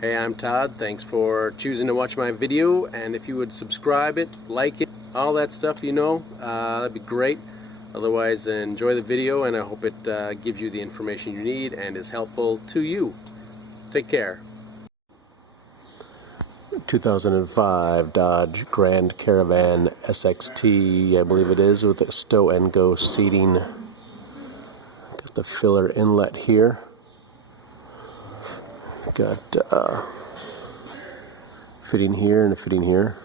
Hey, I'm Todd. Thanks for choosing to watch my video, and if you would subscribe it, like it, all that stuff, that'd be great. Otherwise, enjoy the video, and I hope it gives you the information you need and is helpful to you. Take care. 2005 Dodge Grand Caravan SXT, I believe it is, with the stow and go seating. Got the filler inlet here. Got fitting here and a fitting here.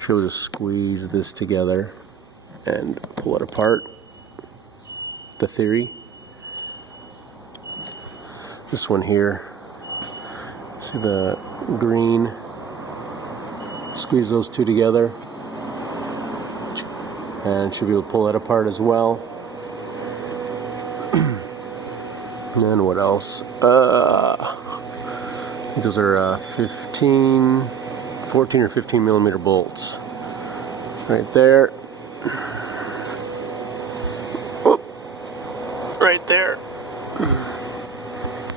Should we just squeeze this together and pull it apart? The theory. This one here. See the green? Squeeze those two together, and should be able to pull that apart as well. And what else? I think those are 14 or 15 millimeter bolts. Right there. Oh, right there.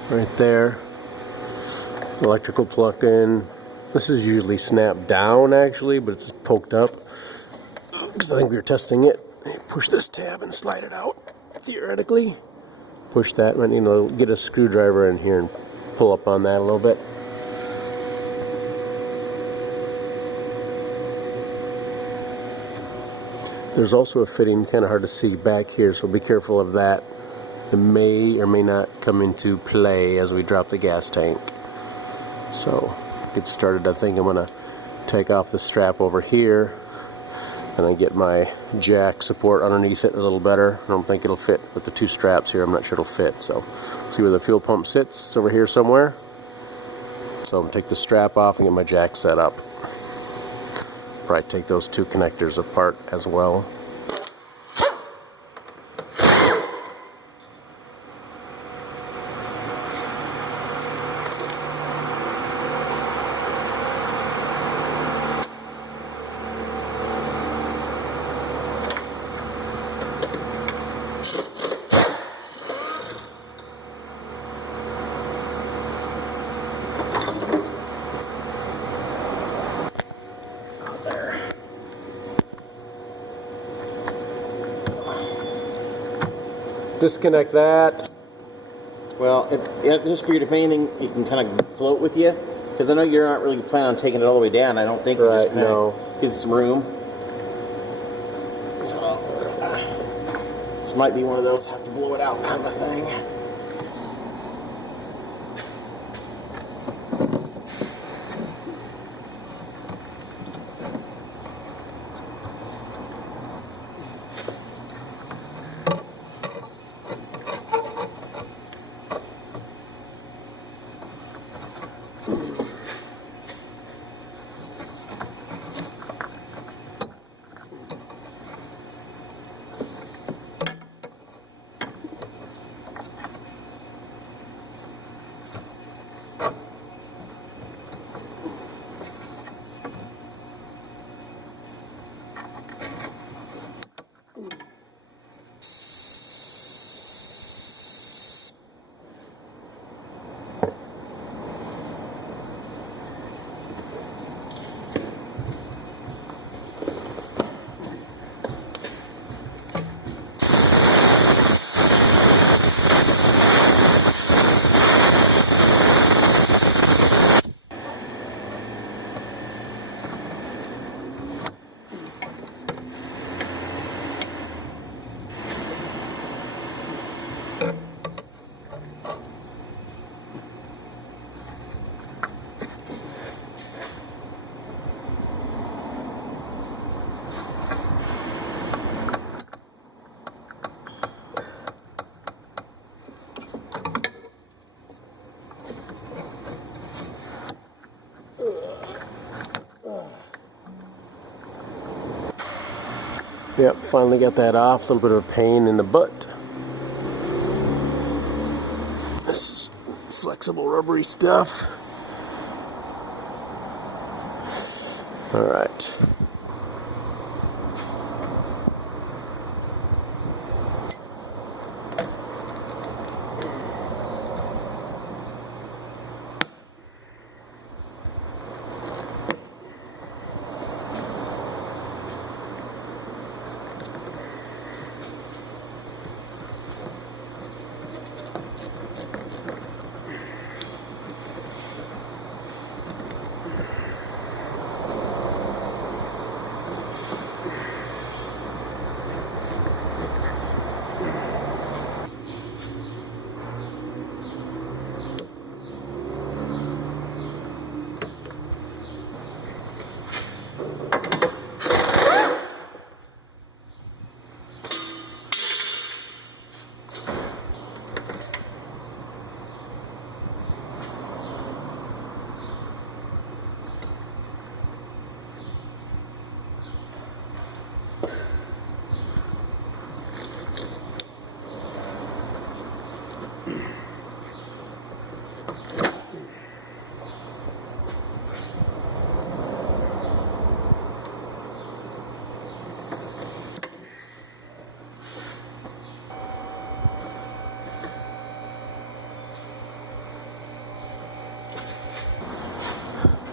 Right there. Electrical plug-in. This is usually snapped down actually, but it's poked up because I think we were testing it. Push this tab and slide it out. Theoretically, push that. Might need to get a screwdriver in here and pull up on that a little bit. There's also a fitting, kind of hard to see back here, so be careful of that. It may or may not come into play as we drop the gas tank. So, get started. I think I'm going to take off the strap over here and I get my jack support underneath it a little better. I don't think it'll fit with the two straps here. I'm not sure it'll fit. So, see where the fuel pump sits? It's over here somewhere. So, I'm going to take the strap off and get my jack set up. Probably take those two connectors apart as well. Disconnect that. Well, just figured if anything, you can kind of float with you, because I know you're not really planning on taking it all the way down. I don't think. Right. Just no. Give it some room. So this might be one of those have to blow it out kind of thing. Yep, finally got that off. A little bit of a pain in the butt. This is flexible rubbery stuff. All right.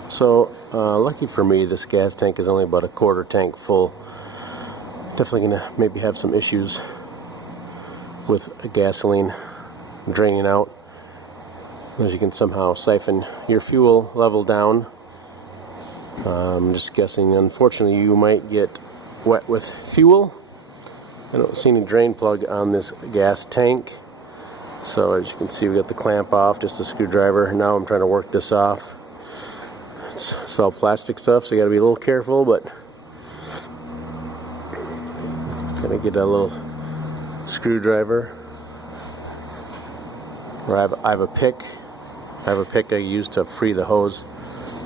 So lucky for me, this gas tank is only about a quarter tank full. Definitely gonna maybe have some issues with gasoline draining out, unless you can somehow siphon your fuel level down. I'm just guessing, unfortunately, you might get wet with fuel. I don't see any drain plug on this gas tank. So as you can see, we got the clamp off, just a screwdriver. Now I'm trying to work this off. It's all plastic stuff, so you gotta be a little careful, but gonna get a little screwdriver. Or I have a pick. I have a pick I use to free the hose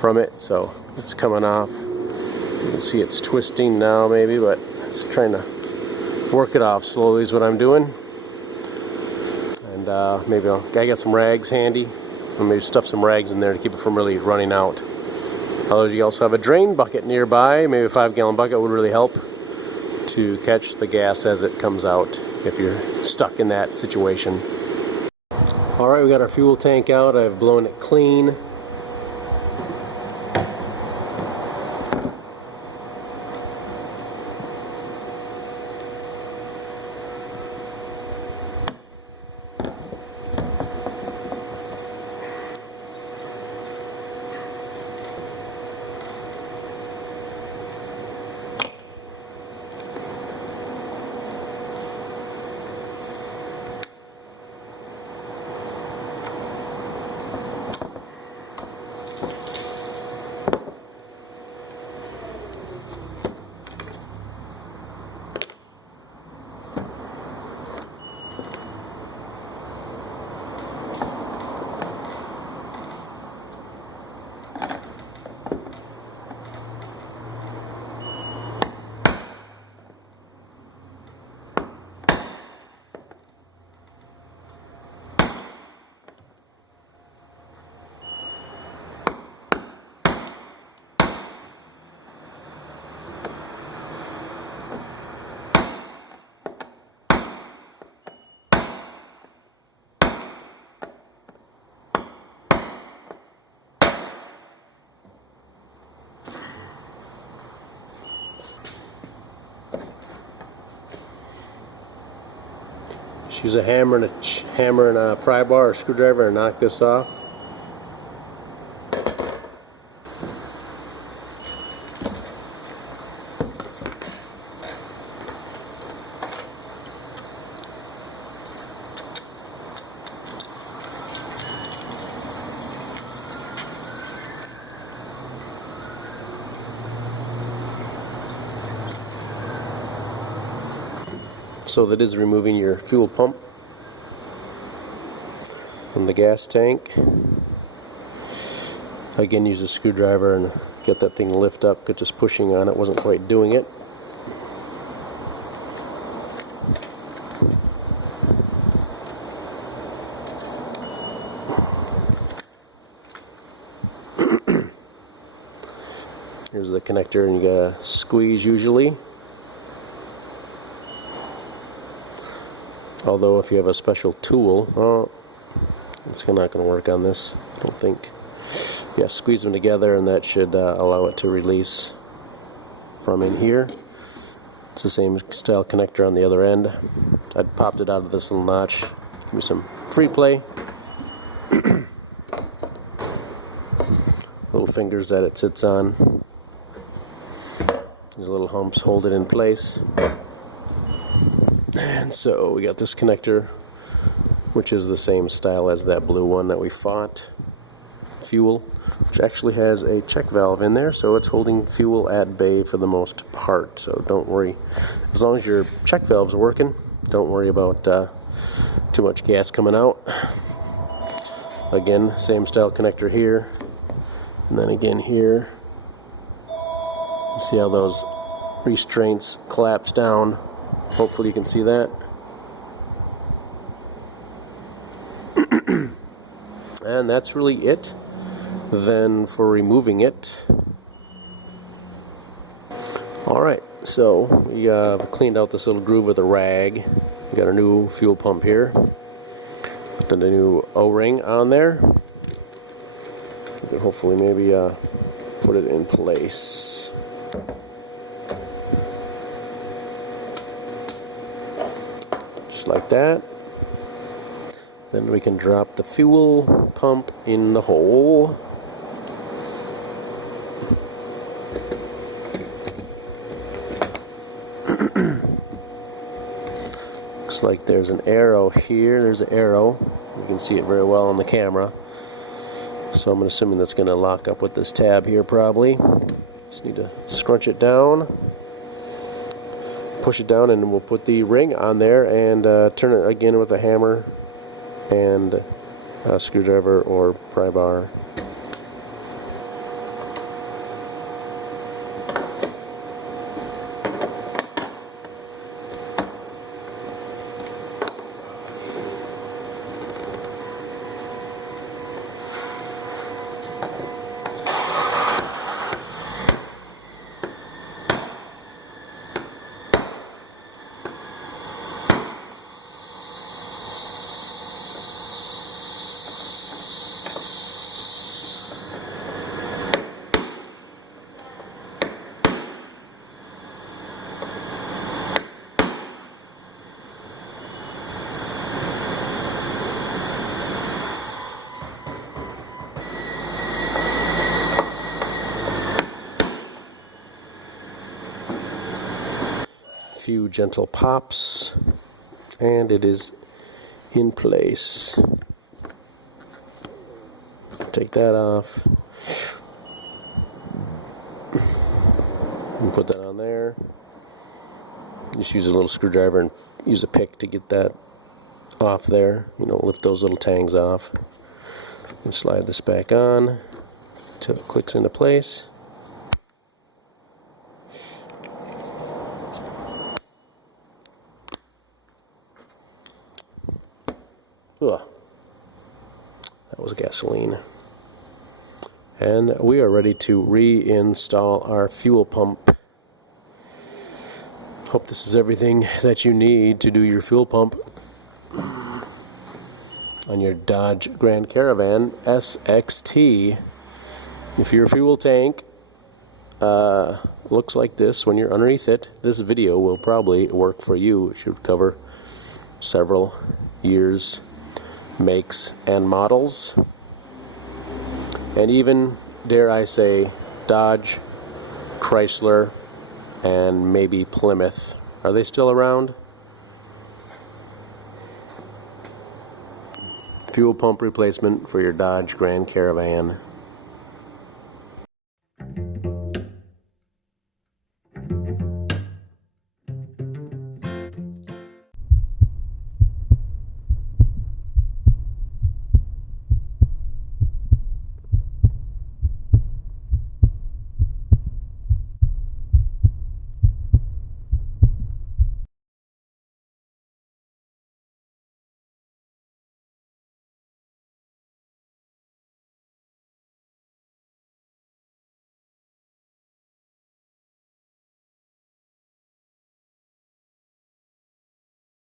from it, so it's coming off. You can see it's twisting now maybe, but just trying to work it off slowly is what I'm doing. And maybe I got some rags handy, and maybe stuff some rags in there to keep it from really running out. Although you also have a drain bucket nearby, maybe a 5-gallon bucket would really help to catch the gas as it comes out if you're stuck in that situation. Alright, we got our fuel tank out. I've blown it clean. Just use a hammer and a pry bar or screwdriver and knock this off. So that is removing your fuel pump from the gas tank. Again, use a screwdriver and get that thing to lift up, because just pushing on it wasn't quite doing it. Here's the connector, and you gotta squeeze usually. Although if you have a special tool, it's not going to work on this, I don't think. Yeah, squeeze them together, and that should allow it to release from in here. It's the same style connector on the other end. I popped it out of this little notch. Give me some free play. Little fingers that it sits on. These little humps hold it in place. And so we got this connector, which is the same style as that blue one that we fought. Fuel, which actually has a check valve in there, so it's holding fuel at bay for the most part. So don't worry, as long as your check valve's working, don't worry about too much gas coming out. Again, same style connector here, and then again here. See how those restraints collapse down. Hopefully you can see that. And that's really it then for removing it. Alright, so we cleaned out this little groove with a rag. We got our new fuel pump here. Put the new O-ring on there. You can hopefully maybe put it in place. Just like that. Then we can drop the fuel pump in the hole. Looks like there's an arrow here. There's an arrow. You can see it very well on the camera. So I'm assuming that's going to lock up with this tab here probably. Just need to scrunch it down, push it down, and we'll put the ring on there and turn it again with a hammer and a screwdriver or pry bar. Few gentle pops, and it is in place. Take that off and put that on there. Just use a little screwdriver and use a pick to get that off there. You know, lift those little tangs off and slide this back on until it clicks into place. Ugh. That was gasoline. And we are ready to reinstall our fuel pump. Hope this is everything that you need to do your fuel pump on your Dodge Grand Caravan SXT. If your fuel tank looks like this when you're underneath it, this video will probably work for you. It should cover several years, makes, and models, and even, dare I say, Dodge, Chrysler, and maybe Plymouth. Are they still around? Fuel pump replacement for your Dodge Grand Caravan.